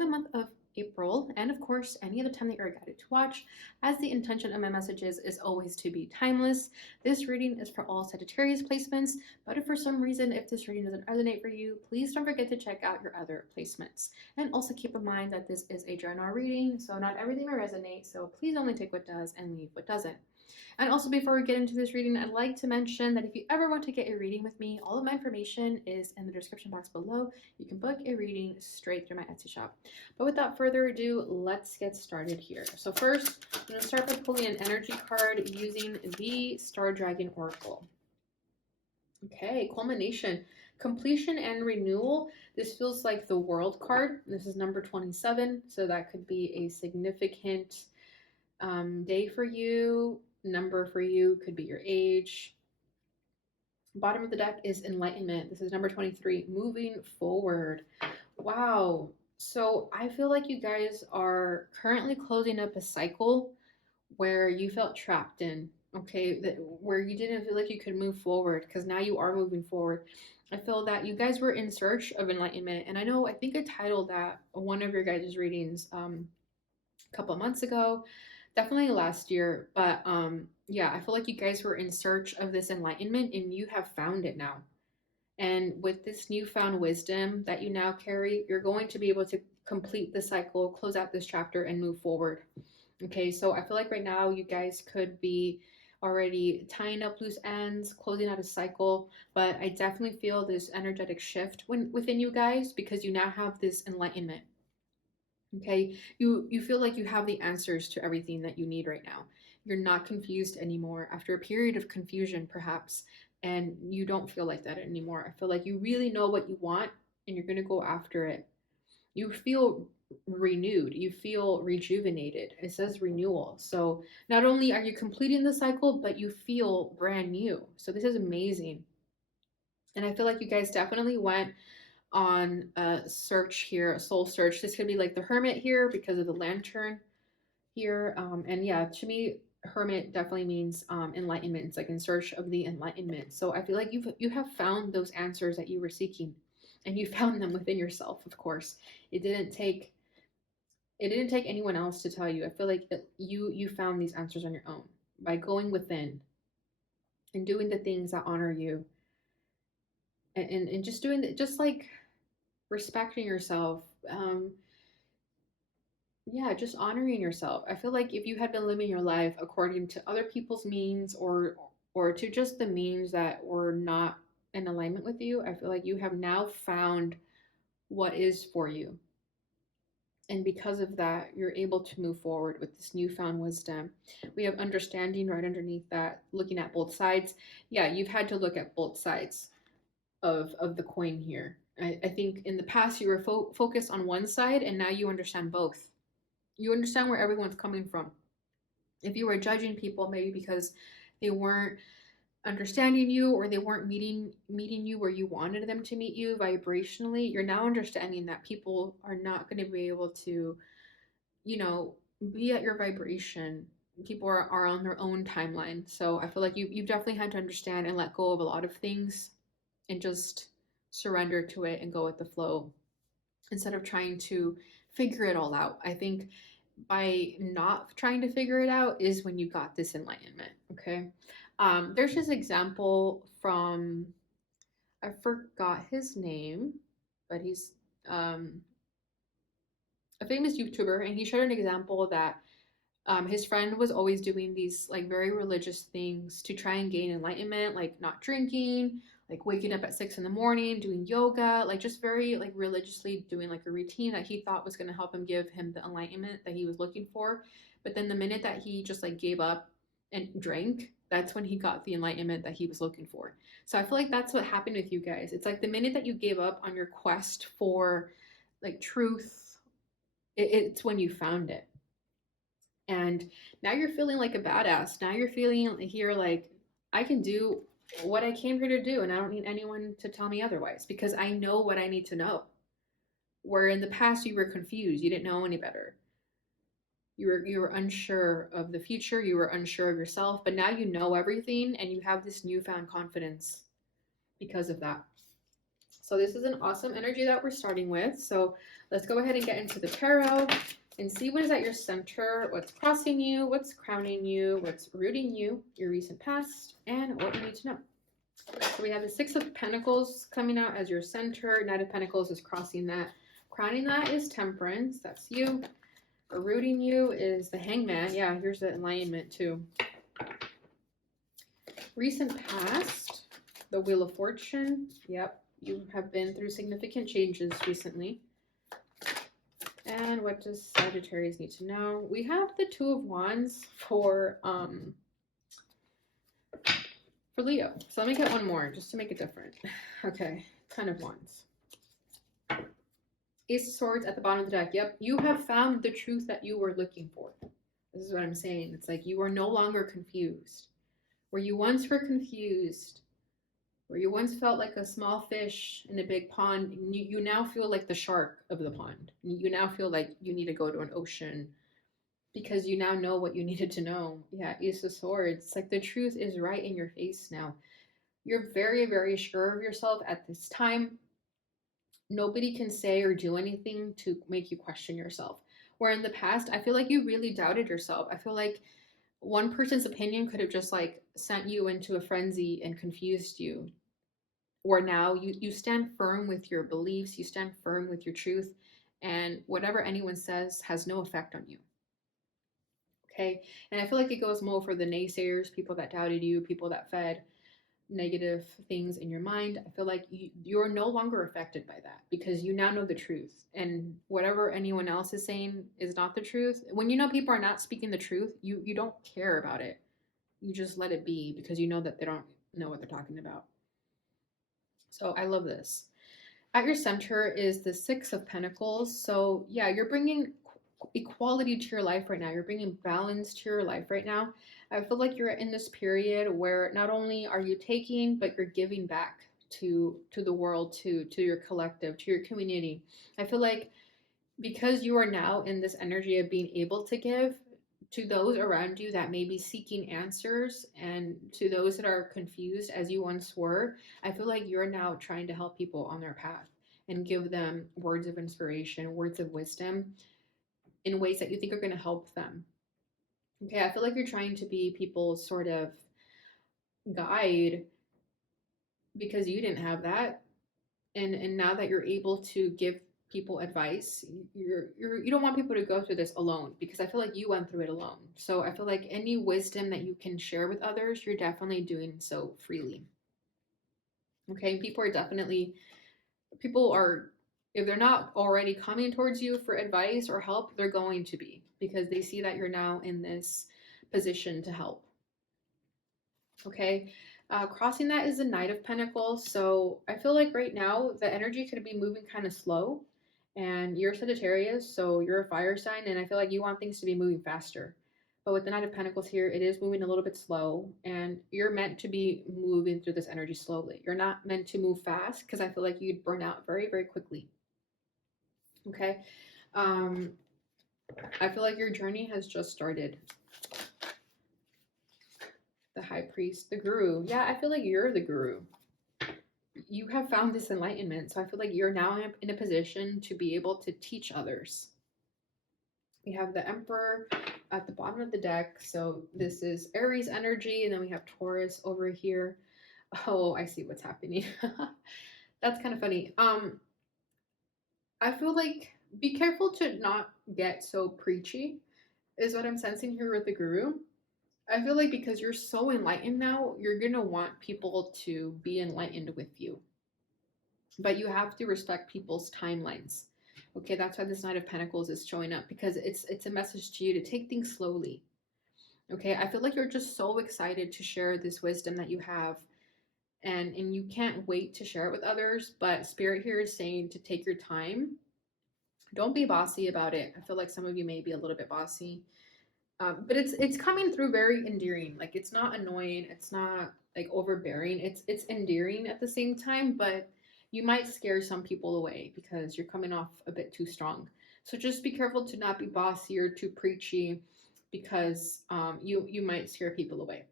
the month of April, and of course, any other time that you're guided to watch, as the intention of my messages is always to be timeless. This reading is for all Sagittarius placements, but if for some reason, if this reading doesn't resonate for you, please don't forget to check out your other placements. And also keep in mind that this is a general reading, so not everything will resonate, so please only take what does and leave what doesn't. And also, before we get into this reading, I'd like to mention that if you ever want to get a reading with me, all of my information is in the description box below. You can book a reading straight through my Etsy shop. But without further ado, let's get started here. So first, I'm going to start by pulling an energy card using the Star Dragon Oracle. Okay, culmination, completion and renewal. This feels like the World card. This is number 27, so that could be a significant day for you. Number for you could be your age. Bottom of the deck is enlightenment. This is number 23, moving forward. Wow. So I feel like you guys are currently closing up a cycle where you felt trapped in, okay, where you didn't feel like you could move forward, because now you are moving forward. I feel that you guys were in search of enlightenment, and I think I titled that one of your guys' readings a couple of months ago, definitely last year, but yeah, I feel like you guys were in search of this enlightenment and you have found it now. And with this newfound wisdom that you now carry, you're going to be able to complete the cycle, close out this chapter, and move forward. Okay, so I feel like right now you guys could be already tying up loose ends, closing out a cycle, but I definitely feel this energetic shift within you guys, because you now have this enlightenment. Okay, you feel like you have the answers to everything that you need right now. You're not confused anymore after a period of confusion, perhaps, and you don't feel like that anymore. I feel like you really know what you want and you're going to go after it. You feel renewed, you feel rejuvenated. It says renewal. So not only are you completing the cycle, but you feel brand new. So this is amazing. And I feel like you guys definitely went on a search here, a soul search. This could be like the hermit here because of the lantern here. And yeah, to me, hermit definitely means enlightenment. It's like in search of the enlightenment. So I feel like you have found those answers that you were seeking, and you found them within yourself. Of course, it didn't take anyone else to tell you. I feel like you found these answers on your own by going within and doing the things that honor you, and just doing it, just like respecting yourself. Yeah, just honoring yourself. I feel like if you had been living your life according to other people's means, or to just the means that were not in alignment with you, I feel like you have now found what is for you. And because of that, you're able to move forward with this newfound wisdom. We have understanding right underneath that, looking at both sides. Yeah, you've had to look at both sides of the coin here. I think in the past you were focused on one side, and now you understand both. You understand where everyone's coming from. If you were judging people maybe because they weren't understanding you, or they weren't meeting you where you wanted them to meet you vibrationally, you're now understanding that people are not going to be able to, be at your vibration. People are on their own timeline. So I feel like you've definitely had to understand and let go of a lot of things and just surrender to it and go with the flow instead of trying to figure it all out. I think by not trying to figure it out is when you got this enlightenment. Okay. There's this example from, I forgot his name, but he's a famous YouTuber, and he shared an example that his friend was always doing these like very religious things to try and gain enlightenment, like not drinking, like waking up at 6 a.m, doing yoga, like just very like religiously doing like a routine that he thought was going to help him give him the enlightenment that he was looking for. But then the minute that he just like gave up and drank, that's when he got the enlightenment that he was looking for. So I feel like that's what happened with you guys. It's like the minute that you gave up on your quest for like truth, it's when you found it. And now you're feeling like a badass. Now you're feeling here like, I can do what I came here to do, and I don't need anyone to tell me otherwise, because I know what I need to know. Where in the past you were confused, you didn't know any better. You were unsure of the future, you were unsure of yourself, but now you know everything and you have this newfound confidence because of that. So this is an awesome energy that we're starting with. So let's go ahead and get into the tarot and see what is at your center, what's crossing you, what's crowning you, what's rooting you, your recent past, and what you need to know. So we have the Six of Pentacles coming out as your center. Knight of Pentacles is crossing that. Crowning that is Temperance. That's you. Rooting you is the Hangman. Yeah, here's the alignment too. Recent past, the Wheel of Fortune. Yep, you have been through significant changes recently. And what does Sagittarius need to know? We have the Two of Wands for Leo. So let me get one more just to make it different. Okay, Ten of Wands. Ace of Swords at the bottom of the deck. Yep, you have found the truth that you were looking for. This is what I'm saying. It's like you are no longer confused. Where you once were confused, where you once felt like a small fish in a big pond, you now feel like the shark of the pond. You now feel like you need to go to an ocean because you now know what you needed to know. Yeah, Ace of Swords. It's like the truth is right in your face now. You're very, very sure of yourself at this time. Nobody can say or do anything to make you question yourself. Where in the past, I feel like you really doubted yourself. I feel like one person's opinion could have just like sent you into a frenzy and confused you. Or now you stand firm with your beliefs, you stand firm with your truth, and whatever anyone says has no effect on you. Okay? And I feel like it goes more for the naysayers, people that doubted you, people that fed negative things in your mind. I feel like you're no longer affected by that because you now know the truth, and whatever anyone else is saying is not the truth. When you know people are not speaking the truth, you don't care about it. You just let it be because you know that they don't know what they're talking about. So I love this. At your center is the Six of Pentacles. So yeah, you're bringing equality to your life right now. You're bringing balance to your life right now. I feel like you're in this period where not only are you taking, but you're giving back to the world, to your collective, to your community. I feel like because you are now in this energy of being able to give to those around you that may be seeking answers, and to those that are confused as you once were, I feel like you're now trying to help people on their path and give them words of inspiration, words of wisdom in ways that you think are going to help them. Okay, I feel like you're trying to be people's sort of guide because you didn't have that. And now that you're able to give people advice, you don't want people to go through this alone, because I feel like you went through it alone. So I feel like any wisdom that you can share with others, you're definitely doing so freely. Okay, people are, if they're not already coming towards you for advice or help, they're going to be, because they see that you're now in this position to help. Okay, crossing that is the Knight of Pentacles. So I feel like right now the energy could be moving kind of slow, and you're Sagittarius, so you're a fire sign, and I feel like you want things to be moving faster. But with the Knight of Pentacles here, it is moving a little bit slow, and you're meant to be moving through this energy slowly. You're not meant to move fast, because I feel like you'd burn out very, very quickly. Okay, I feel like your journey has just started. The High Priest, the Guru. Yeah, I feel like you're the Guru. You have found this enlightenment, so I feel like you're now in a position to be able to teach others. We have the Emperor at the bottom of the deck, so this is Aries energy, and then we have Taurus over here. Oh, I see what's happening. That's kind of funny. I feel like be careful to not get so preachy, is what I'm sensing here with the Guru. I feel like because you're so enlightened now, you're going to want people to be enlightened with you. But you have to respect people's timelines. Okay, that's why this Knight of Pentacles is showing up, because it's a message to you to take things slowly. Okay, I feel like you're just so excited to share this wisdom that you have, and you can't wait to share it with others, but Spirit here is saying to take your time. Don't be bossy about it. I feel like some of you may be a little bit bossy. But it's coming through very endearing. Like, it's not annoying. It's not like overbearing. It's endearing at the same time, but you might scare some people away because you're coming off a bit too strong. So just be careful to not be bossy or too preachy, because you might scare people away.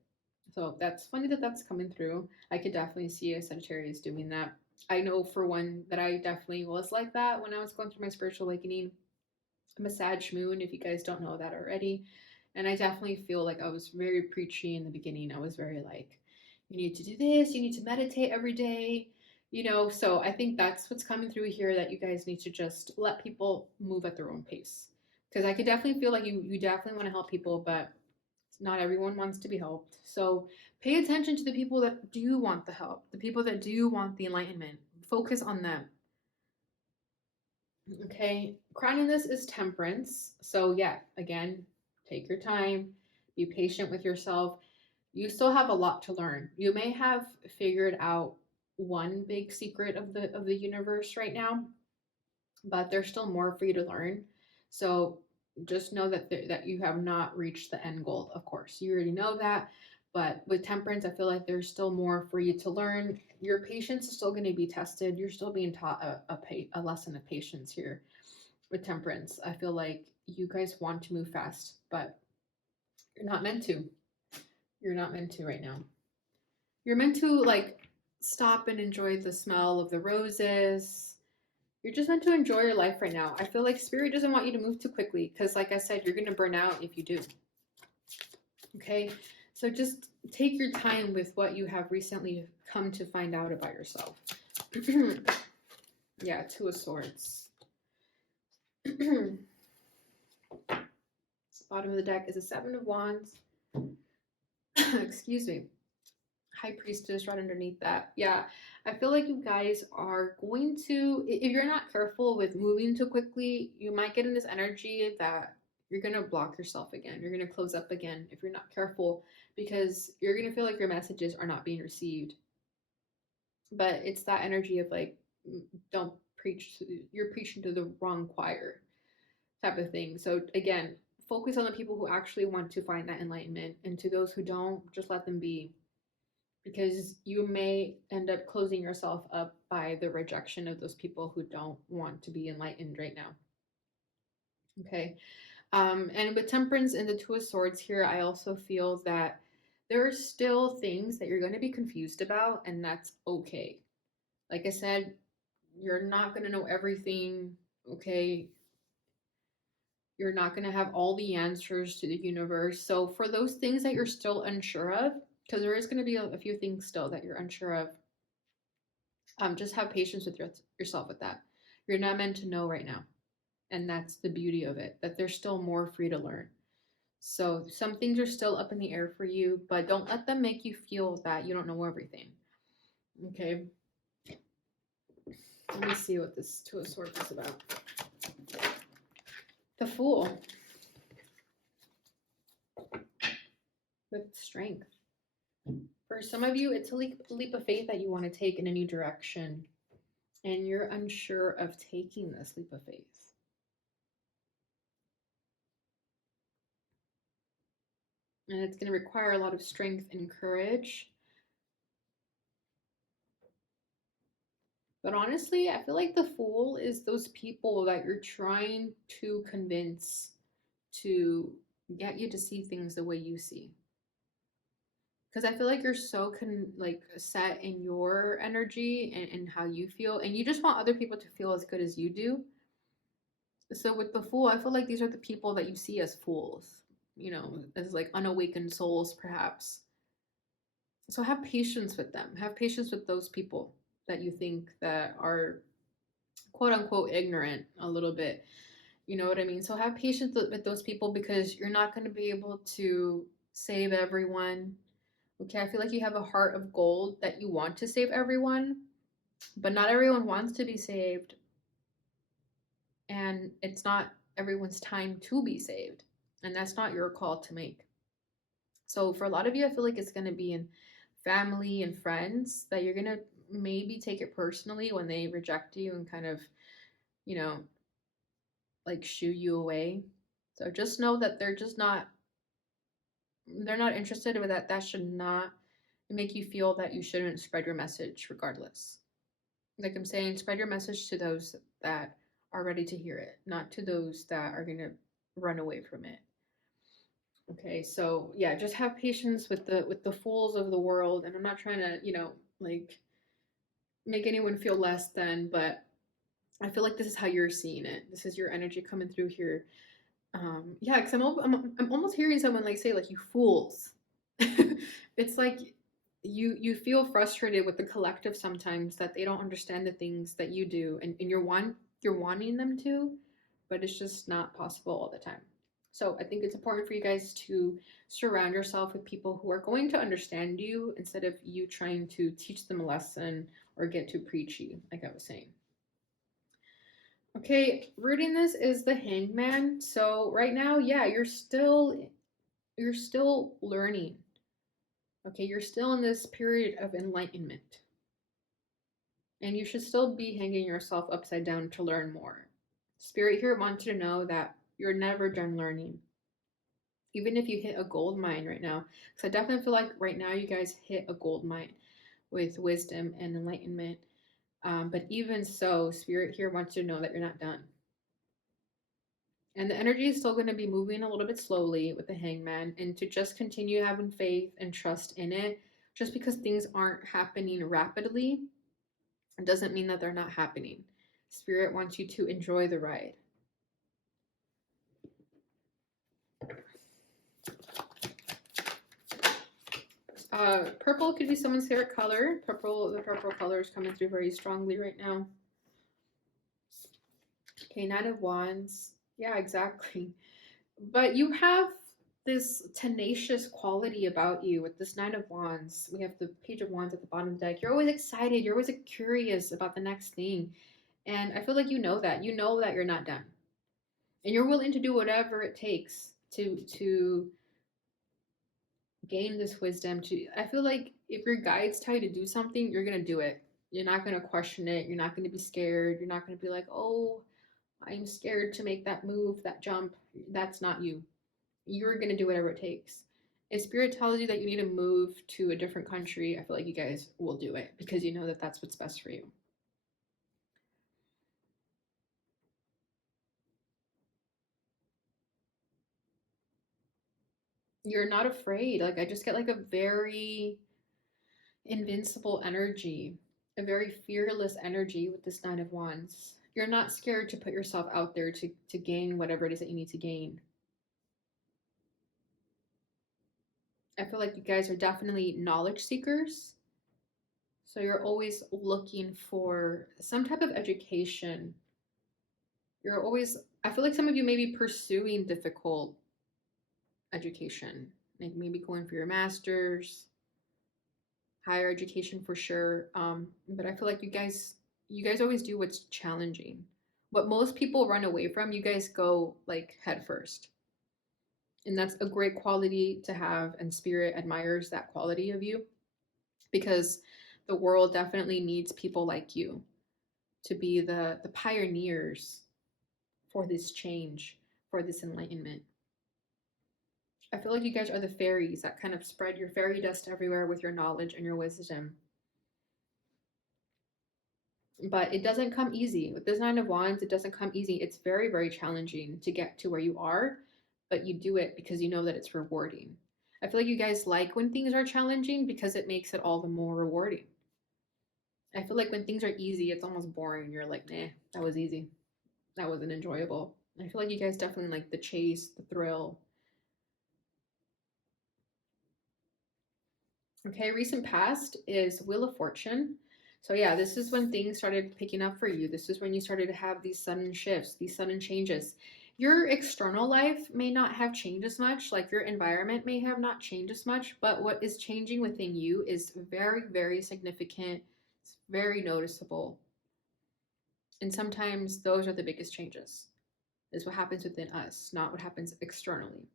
So that's funny that that's coming through. I could definitely see a Sagittarius doing that. I know for one that I definitely was like that when I was going through my spiritual awakening. I'm a Sag moon, if you guys don't know that already. And I definitely feel like I was very preachy in the beginning. I was very like, you need to do this, you need to meditate every day, you know. So I think that's what's coming through here, that you guys need to just let people move at their own pace. Because I could definitely feel like you definitely want to help people, but not everyone wants to be helped. So pay attention to the people that do want the help, the people that do want the enlightenment. Focus on them. Okay, crowning this is temperance. So, yeah, again, take your time, be patient with yourself. You still have a lot to learn. You may have figured out one big secret of the universe right now, but there's still more for you to learn. So, just know that that you have not reached the end goal. Of course, you already know that, but with temperance, I feel like there's still more for you to learn. Your patience is still going to be tested. You're still being taught a lesson of patience here with temperance. I feel like you guys want to move fast, but you're not meant to. You're not meant to right now. You're meant to like stop and enjoy the smell of the roses. You're just meant to enjoy your life right now. I feel like spirit doesn't want you to move too quickly because, like I said, you're going to burn out if you do. Okay? So just take your time with what you have recently come to find out about yourself. Yeah, Two of Swords. Bottom of the deck is a Seven of Wands. Excuse me. High Priestess right underneath that. Yeah, I feel like you guys are going to, if you're not careful with moving too quickly, you might get in this energy that you're going to block yourself again. You're going to close up again if you're not careful, because you're going to feel like your messages are not being received. But it's that energy of like, don't preach, you're preaching to the wrong choir type of thing. So again, focus on the people who actually want to find that enlightenment, and to those who don't, just let them be, because you may end up closing yourself up by the rejection of those people who don't want to be enlightened right now. Okay. And with temperance and the Two of Swords here, I also feel that there are still things that you're going to be confused about, and that's okay. Like I said, you're not going to know everything. Okay. You're not going to have all the answers to the universe. So for those things that you're still unsure of, because there is going to be a few things still that you're unsure of, just have patience with yourself with that. You're not meant to know right now. And that's the beauty of it, that there's still more for you to learn. So some things are still up in the air for you, but don't let them make you feel that you don't know everything. Okay. Let me see what this Two of Swords is about. The Fool. With strength. For some of you, it's a leap of faith that you want to take in a new direction, and you're unsure of taking this leap of faith. And it's going to require a lot of strength and courage. But honestly, I feel like the Fool is those people that you're trying to convince to get you to see things the way you see. Because I feel like you're so set in your energy and how you feel, and you just want other people to feel as good as you do. So with the Fool, I feel like these are the people that you see as fools, you know, as like unawakened souls, perhaps. So have patience with them. Have patience with those people that you think that are quote unquote ignorant a little bit. You know what I mean? So have patience with those people, because you're not going to be able to save everyone. Okay, I feel like you have a heart of gold that you want to save everyone, but not everyone wants to be saved. And it's not everyone's time to be saved. And that's not your call to make. So for a lot of you, I feel like it's going to be in family and friends that you're going to maybe take it personally when they reject you and kind of, you know, like shoo you away. So just know that they're not interested, but that should not make you feel that you shouldn't spread your message regardless. Like I'm saying, spread your message to those that are ready to hear it, not to those that are going to run away from it. Okay, so yeah, just have patience with the fools of the world, and I'm not trying to, like make anyone feel less than, but I feel like this is how you're seeing it. This is your energy coming through here. Yeah, because I'm almost hearing someone like say like you fools. It's like you feel frustrated with the collective sometimes that they don't understand the things that you do, and you're wanting them to, but it's just not possible all the time. So I think it's important for you guys to surround yourself with people who are going to understand you instead of you trying to teach them a lesson or get too preachy, like I was saying. Okay, rooting this is the Hangman. So right now, yeah, you're still learning. Okay, you're still in this period of enlightenment. And you should still be hanging yourself upside down to learn more. Spirit here wants you to know that you're never done learning. Even if you hit a gold mine right now. So I definitely feel like right now you guys hit a gold mine with wisdom and enlightenment. But even so, Spirit here wants you to know that you're not done. And the energy is still going to be moving a little bit slowly with the Hangman, and to just continue having faith and trust in it. Just because things aren't happening rapidly, it doesn't mean that they're not happening. Spirit wants you to enjoy the ride. Purple could be someone's favorite color. The purple color is coming through very strongly right now. Okay, Knight of Wands. Yeah, exactly. But you have this tenacious quality about you with this Knight of Wands. We have the Page of Wands at the bottom of the deck. You're always excited. You're always curious about the next thing. And I feel like you know that. You know that you're not done. And you're willing to do whatever it takes to gain this wisdom. I feel like if your guides tell you to do something, you're gonna do it. You're not gonna question it. You're not gonna be scared. You're not gonna be like, oh, I'm scared to make that move, that jump. That's not you. You're going to do whatever it takes. If spirit tells you that you need to move to a different country, I feel like you guys will do it because you know that that's what's best for you. You're not afraid. Like I just get like a very invincible energy, a very fearless energy with this Nine of Wands. You're not scared to put yourself out there to gain whatever it is that you need to gain. I feel like you guys are definitely knowledge seekers. So you're always looking for some type of education. You're always, I feel like some of you may be pursuing difficult education, like maybe going for your master's, higher education for sure. But I feel like you guys always do what's challenging. What most people run away from, you guys go like head first. And that's a great quality to have, and spirit admires that quality of you because the world definitely needs people like you to be the pioneers for this change, for this enlightenment. I feel like you guys are the fairies that kind of spread your fairy dust everywhere with your knowledge and your wisdom. But it doesn't come easy. With this Nine of Wands, it doesn't come easy. It's very, very challenging to get to where you are, but you do it because you know that it's rewarding. I feel like you guys like when things are challenging because it makes it all the more rewarding. I feel like when things are easy, it's almost boring. You're like, nah, that was easy. That wasn't enjoyable. I feel like you guys definitely like the chase, the thrill. Okay, recent past is Wheel of Fortune. So yeah, this is when things started picking up for you. This is when you started to have these sudden shifts, these sudden changes. Your external life may not have changed as much, like your environment may have not changed as much, but what is changing within you is very, very significant. It's very noticeable. And sometimes those are the biggest changes. Is what happens within us, not what happens externally.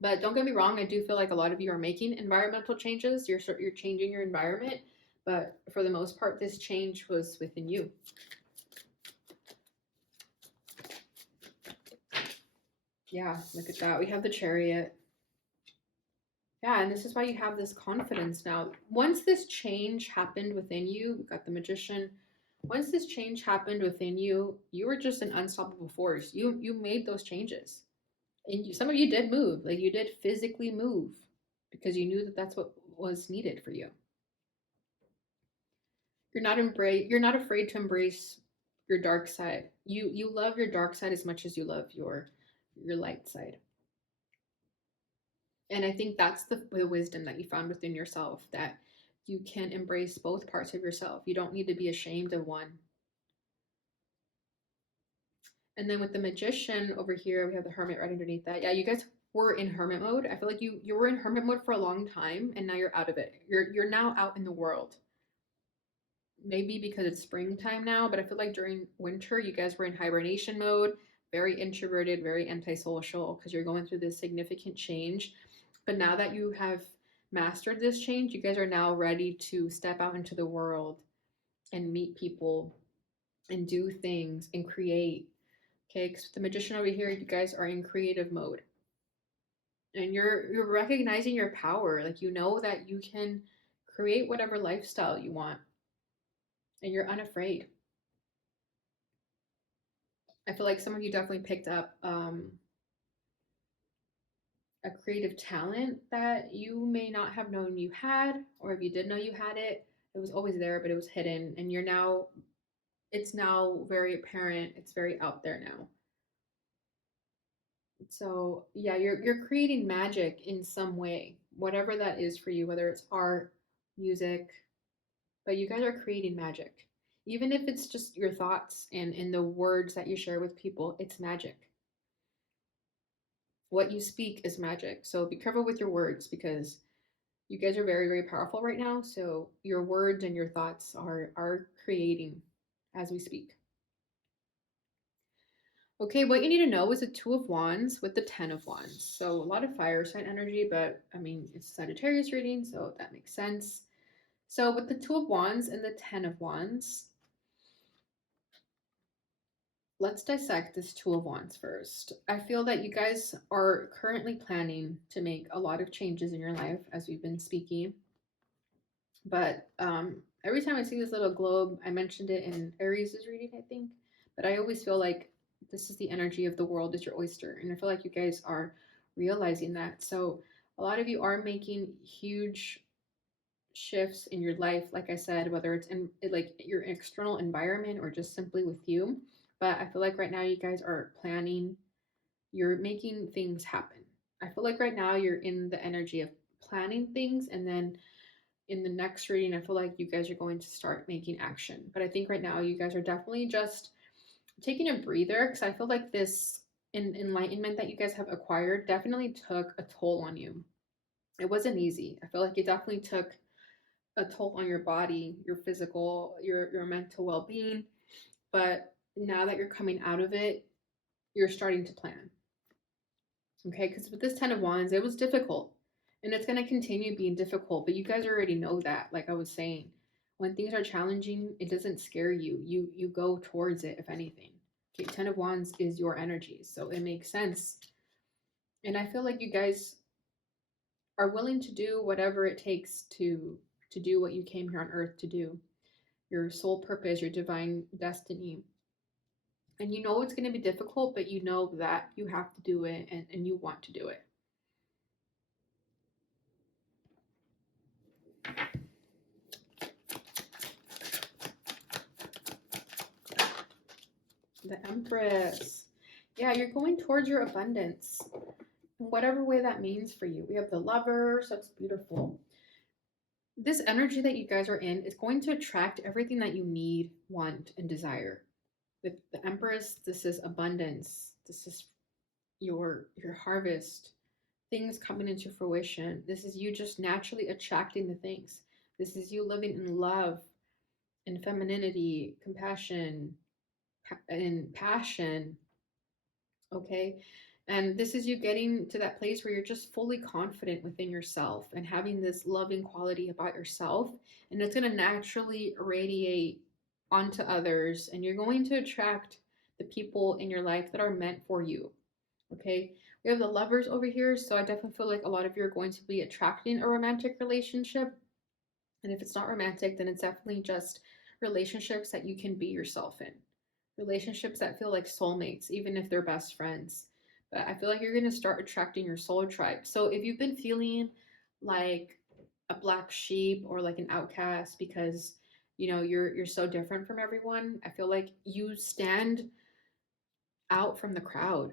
But don't get me wrong, I do feel like a lot of you are making environmental changes. You're changing your environment, but for the most part, this change was within you. Yeah, look at that. We have the Chariot. Yeah, and this is why you have this confidence now. Once this change happened within you, we got the Magician. Once this change happened within you, you were just an unstoppable force. You made those changes. And some of you did move, like you did physically move because you knew that that's what was needed for you. you're not afraid to embrace your dark side. You love your dark side as much as you love your light side. And I think that's the wisdom that you found within yourself, that you can embrace both parts of yourself. You don't need to be ashamed of one. And then with the magician over here, we have the hermit right underneath that. Yeah, you guys were in hermit mode. I feel like you were in hermit mode for a long time, and now you're out of it. You're now out in the world. Maybe because it's springtime now, but I feel like during winter, you guys were in hibernation mode, very introverted, very antisocial, because you're going through this significant change. But now that you have mastered this change, you guys are now ready to step out into the world and meet people and do things and create. Okay, because the magician over here, you guys are in creative mode. And you're recognizing your power. Like, you know that you can create whatever lifestyle you want. And you're unafraid. I feel like some of you definitely picked up a creative talent that you may not have known you had, or if you did know you had it, it was always there, but it was hidden. And it's now very apparent. It's very out there now. So yeah, you're creating magic in some way, whatever that is for you, whether it's art, music, but you guys are creating magic. Even if it's just your thoughts and in the words that you share with people, it's magic. What you speak is magic. So be careful with your words, because you guys are very, very powerful right now. So your words and your thoughts are creating as we speak. Okay, what you need to know is the Two of Wands with the Ten of Wands. So a lot of fire sign energy, but I mean, it's a Sagittarius reading, so that makes sense. So with the Two of Wands and the Ten of Wands, let's dissect this Two of Wands first. I feel that you guys are currently planning to make a lot of changes in your life, as we've been speaking. But every time I see this little globe, I mentioned it in Aries' reading, I think, but I always feel like this is the energy of the world is your oyster. And I feel like you guys are realizing that. So a lot of you are making huge shifts in your life, like I said, whether it's in like your external environment or just simply with you. But I feel like right now you guys are planning, you're making things happen. I feel like right now you're in the energy of planning things, and then in the next reading, I feel like you guys are going to start making action. But I think right now you guys are definitely just taking a breather, because I feel like this enlightenment that you guys have acquired definitely took a toll on you. It wasn't easy. I feel like it definitely took a toll on your body, your physical, your mental well-being. But now that you're coming out of it, you're starting to plan. Okay, because with this Ten of Wands, it was difficult. And it's going to continue being difficult, but you guys already know that. Like I was saying, when things are challenging, it doesn't scare you. You go towards it, if anything. Okay, Ten of Wands is your energy, so it makes sense. And I feel like you guys are willing to do whatever it takes to do what you came here on earth to do. Your soul purpose, your divine destiny. And you know it's going to be difficult, but you know that you have to do it, and you want to do it. The Empress. Yeah, you're going towards your abundance in whatever way that means for you. We have the Lover, so it's beautiful. This energy that you guys are in is going to attract everything that you need, want, and desire. With the Empress, this is abundance. This is your harvest, things coming into fruition. This is you just naturally attracting the things. This is you living in love and femininity, compassion, and passion. Okay. And this is you getting to that place where you're just fully confident within yourself and having this loving quality about yourself. And it's going to naturally radiate onto others. And you're going to attract the people in your life that are meant for you. Okay. We have the Lovers over here. So I definitely feel like a lot of you are going to be attracting a romantic relationship. And if it's not romantic, then it's definitely just relationships that you can be yourself in. Relationships that feel like soulmates, even if they're best friends. But I feel like you're going to start attracting your soul tribe. So if you've been feeling like a black sheep or like an outcast because You know, you're so different from everyone. I feel like you stand out from the crowd.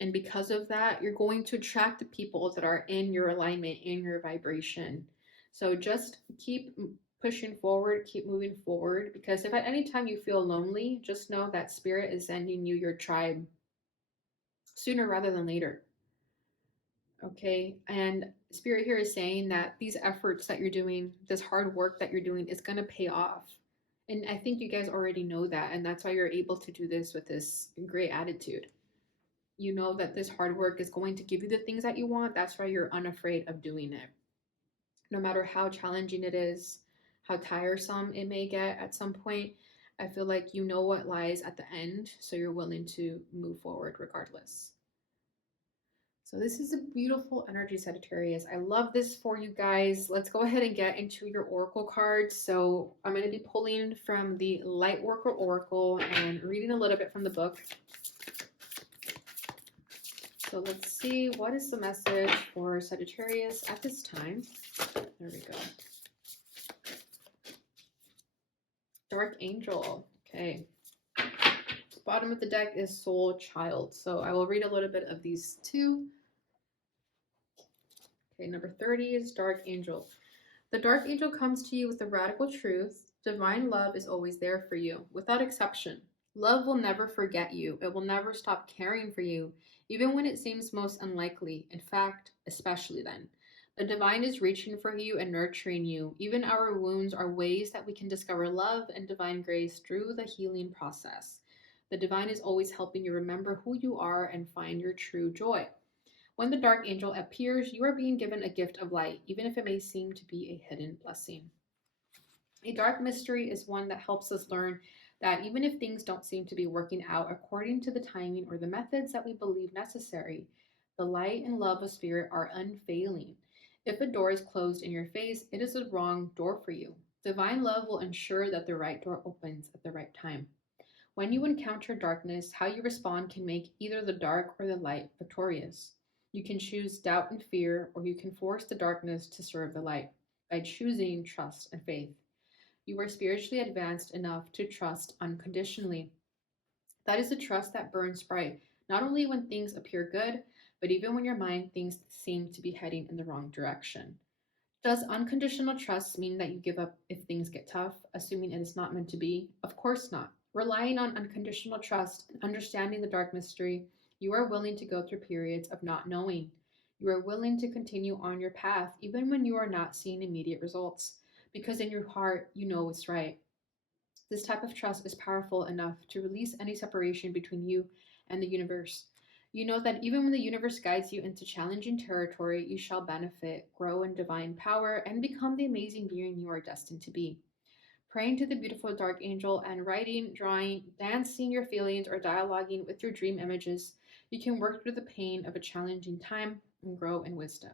And because of that, you're going to attract the people that are in your alignment, in your vibration. So just keep pushing forward, keep moving forward. Because if at any time you feel lonely, just know that spirit is sending you your tribe sooner rather than later. Okay. And spirit here is saying that these efforts that you're doing, this hard work that you're doing, is going to pay off. And I think you guys already know that. And that's why you're able to do this with this great attitude. You know that this hard work is going to give you the things that you want. That's why you're unafraid of doing it. No matter how challenging it is, how tiresome it may get at some point, I feel like you know what lies at the end. So you're willing to move forward regardless. So this is a beautiful energy, Sagittarius. I love this for you guys. Let's go ahead and get into your oracle cards. So I'm going to be pulling from the Lightworker Oracle and reading a little bit from the book. So let's see, what is the message for Sagittarius at this time? There we go. Dark Angel. Okay. Bottom of the deck is Soul Child. So I will read a little bit of these two. Okay, number 30 is Dark Angel. The Dark Angel comes to you with the radical truth. Divine love is always there for you, without exception. Love will never forget you. It will never stop caring for you, even when it seems most unlikely. In fact, especially then. The divine is reaching for you and nurturing you. Even our wounds are ways that we can discover love and divine grace through the healing process. The divine is always helping you remember who you are and find your true joy. When the dark angel appears, you are being given a gift of light, even if it may seem to be a hidden blessing. A dark mystery is one that helps us learn that even if things don't seem to be working out according to the timing or the methods that we believe necessary, the light and love of spirit are unfailing. If a door is closed in your face, it is the wrong door for you. Divine love will ensure that the right door opens at the right time. When you encounter darkness, how you respond can make either the dark or the light victorious. You can choose doubt and fear, or you can force the darkness to serve the light by choosing trust and faith. You are spiritually advanced enough to trust unconditionally. That is the trust that burns bright, not only when things appear good, but even when your mind thinks seem to be heading in the wrong direction. Does unconditional trust mean that you give up if things get tough, assuming it is not meant to be? Of course not. Relying on unconditional trust and understanding the dark mystery, you are willing to go through periods of not knowing. You are willing to continue on your path even when you are not seeing immediate results, because in your heart you know it's right. This type of trust is powerful enough to release any separation between you and the universe. You know that even when the universe guides you into challenging territory, you shall benefit, grow in divine power, and become the amazing being you are destined to be. Praying to the beautiful dark angel and writing, drawing, dancing your feelings, or dialoguing with your dream images, you can work through the pain of a challenging time and grow in wisdom.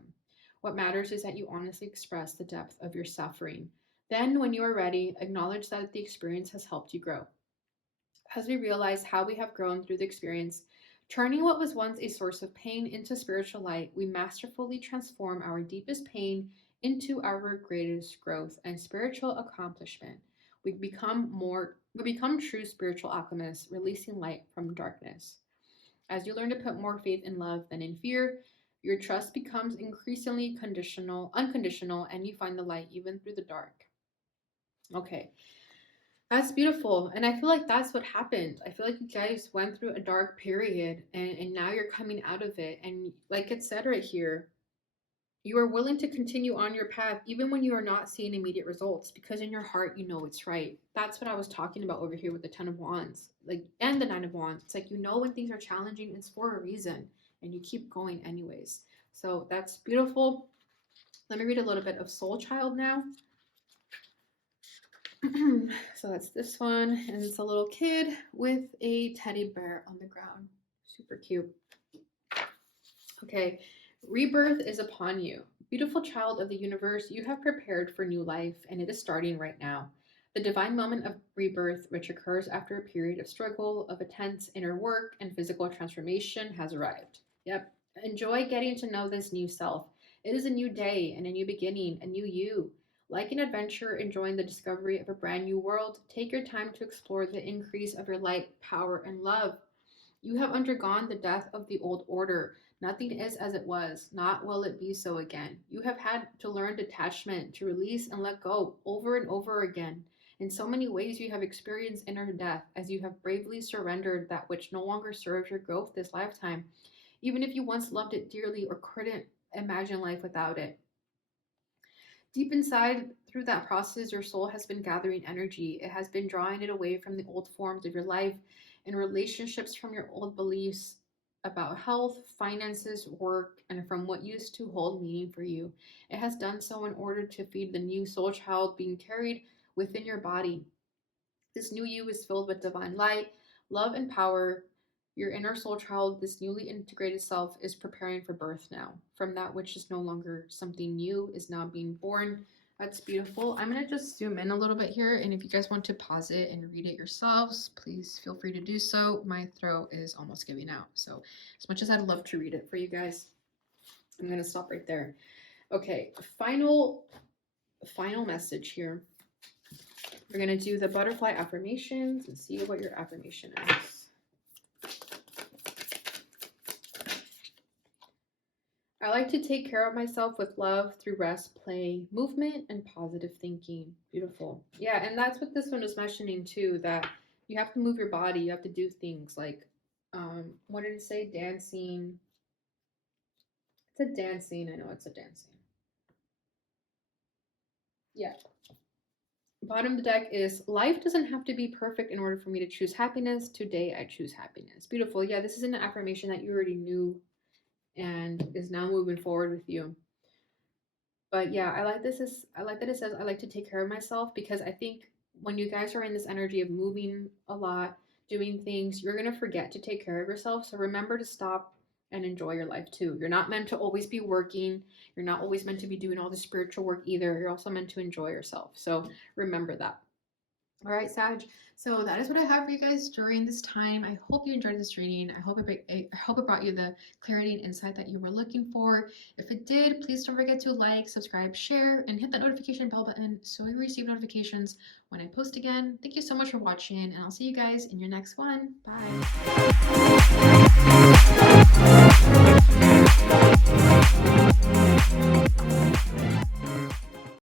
What matters is that you honestly express the depth of your suffering. Then, when you are ready, acknowledge that the experience has helped you grow. As we realize how we have grown through the experience, turning what was once a source of pain into spiritual light, we masterfully transform our deepest pain into our greatest growth and spiritual accomplishment. We become true spiritual alchemists, releasing light from darkness. As you learn to put more faith in love than in fear, your trust becomes increasingly unconditional, and you find the light even through the dark. Okay, that's beautiful. And I feel like that's what happened. I feel like you guys went through a dark period and now you're coming out of it. And like it said right here, you are willing to continue on your path even when you are not seeing immediate results because in your heart you know it's right. That's what I was talking about over here with the Ten of Wands, like, and the Nine of Wands. It's like you know when things are challenging, it's for a reason, and you keep going anyways. So that's beautiful. Let me read a little bit of Soul Child now. So that's this one, and it's a little kid with a teddy bear on the ground. Super cute. Okay, rebirth is upon you. Beautiful child of the universe, you have prepared for new life, and it is starting right now. The divine moment of rebirth, which occurs after a period of struggle, of intense inner work, and physical transformation, has arrived. Yep. Enjoy getting to know this new self. It is a new day and a new beginning, a new you. Like an adventure, enjoying the discovery of a brand new world, take your time to explore the increase of your light, power, and love. You have undergone the death of the old order. Nothing is as it was, not will it be so again. You have had to learn detachment, to release and let go over and over again. In so many ways, you have experienced inner death as you have bravely surrendered that which no longer serves your growth this lifetime, even if you once loved it dearly or couldn't imagine life without it. Deep inside, through that process, your soul has been gathering energy. It has been drawing it away from the old forms of your life and relationships, from your old beliefs about health, finances, work, and from what used to hold meaning for you. It has done so in order to feed the new soul child being carried within your body. This new you is filled with divine light, love, and power. Your inner soul child, this newly integrated self, is preparing for birth now. From that which is no longer something new, is now being born. That's beautiful. I'm going to just zoom in a little bit here, and if you guys want to pause it and read it yourselves, please feel free to do so. My throat is almost giving out, so as much as I'd love to read it for you guys, I'm going to stop right there. Okay, final message here. We're going to do the butterfly affirmations and see what your affirmation is. I like to take care of myself with love through rest, play, movement, and positive thinking. Beautiful. Yeah, and that's what this one is mentioning too, that you have to move your body. You have to do things like, what did it say? Dancing. It's a dancing. I know it's a dancing. Yeah. Bottom of the deck is, life doesn't have to be perfect in order for me to choose happiness. Today I choose happiness. Beautiful. Yeah, this is an affirmation that you already knew and is now moving forward with you. But yeah, I like this. I like that it says I like to take care of myself, because I think when you guys are in this energy of moving a lot, doing things, you're gonna forget to take care of yourself. So remember to stop and enjoy your life too. You're not meant to always be working. You're not always meant to be doing all the spiritual work either. You're also meant to enjoy yourself. So remember that. All right, Sag. So that is what I have for you guys during this time. I hope you enjoyed this reading. I hope it brought you the clarity and insight that you were looking for. If it did, please don't forget to like, subscribe, share, and hit that notification bell button so you receive notifications when I post again. Thank you so much for watching, and I'll see you guys in your next one. Bye.